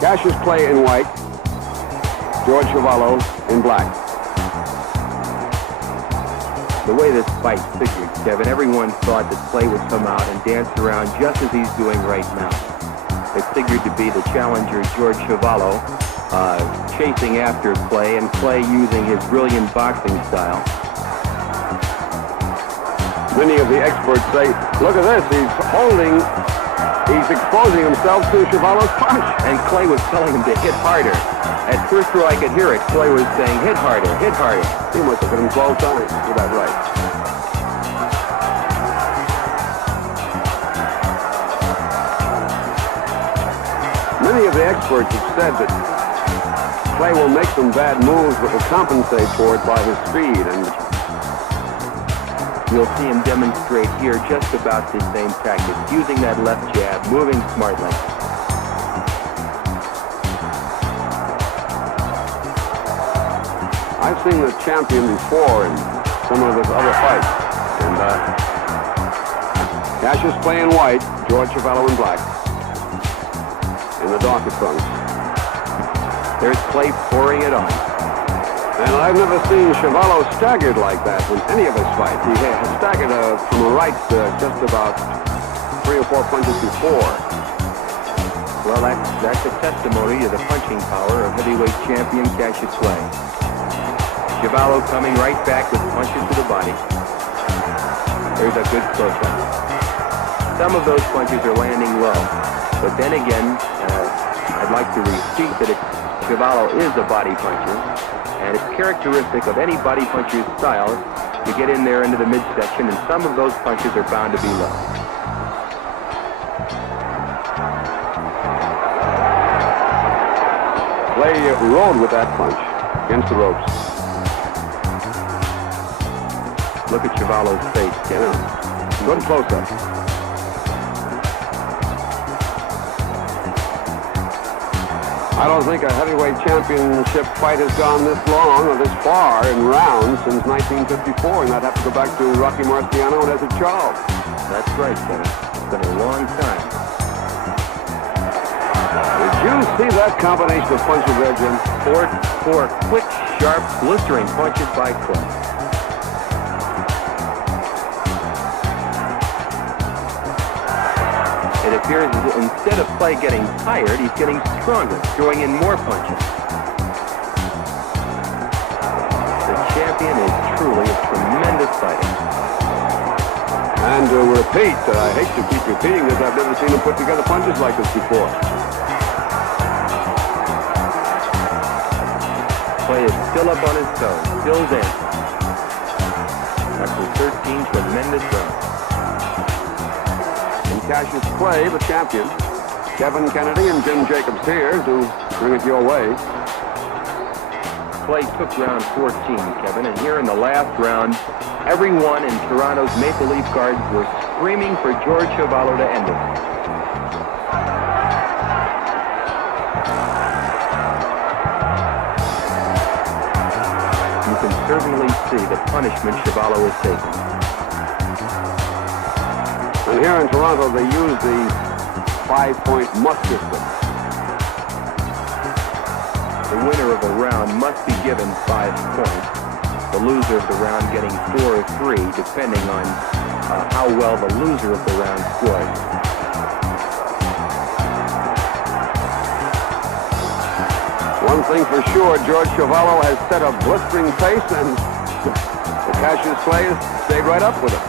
Cassius Clay in white, George Chuvalo in black. The way this fight figured, Kevin, everyone thought that Clay would come out and dance around just as he's doing right now. It figured to be the challenger, George Chuvalo, chasing after Clay, and Clay using his brilliant boxing style. Many of the experts say, look at this, he's exposing himself to Chuvalo's punch. And Clay was telling him to hit harder. At first row I could hear it. Clay was saying, hit harder, hit harder. He must have hit him 12 times with that right. Many of the experts have said that Clay will make some bad moves, but will compensate for it by his speed. And you'll see him demonstrate here just about the same tactics, using that left jab, moving smartly. I've seen the champion before in some of his other fights. And Cassius Clay in white, George Chuvalo in black. In the darker trunks. There's Clay pouring it on. And I've never seen Chuvalo staggered like that in any of his fights. He has staggered from a right just about 3 or 4 punches before. Well, that's a testimony to the punching power of heavyweight champion Cassius Clay. Chuvalo coming right back with punches to the body. There's a good close-up. Some of those punches are landing low. But then again, I'd like to repeat that Chuvalo is a body puncher. And it's characteristic of any body puncher's style to get in there into the midsection, and some of those punches are bound to be low. Clay rode with that punch against the ropes. Look at Chuvalo's face, Kevin. Good close-up. I don't think a heavyweight championship fight has gone this long or this far in rounds since 1954, and I'd have to go back to Rocky Marciano and Ezzard Charles. That's right, Kevin. It's been a long time. Did you see that combination of punches there, Jim? Four quick, sharp, blistering punches by Clay. It appears that instead of Clay getting tired, he's getting stronger, throwing in more punches. The champion is truly a tremendous fighter. And to repeat, I hate to keep repeating this, I've never seen him put together punches like this before. Clay is still up on his toes, still dancing. After 13 tremendous rounds. Cassius Clay, the champion. Kevin Kennedy and Jim Jacobs here to bring it your way. Clay took round 14, Kevin, and here in the last round, everyone in Toronto's Maple Leaf Gardens were screaming for George Chuvalo to end it. You can certainly see the punishment Chuvalo is taking. And here in Toronto, they use the 5-point must system. The winner of a round must be given 5 points. The loser of the round getting 4 or 3, depending on how well the loser of the round scored. One thing for sure, George Chuvalo has set a blistering pace, and the Cassius Clay stayed right up with him.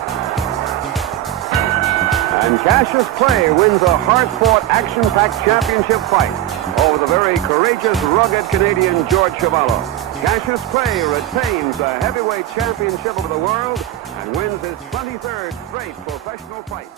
And Cassius Clay wins a hard-fought, action-packed championship fight over the very courageous, rugged Canadian George Chuvalo. Cassius Clay retains the heavyweight championship of the world and wins his 23rd straight professional fight.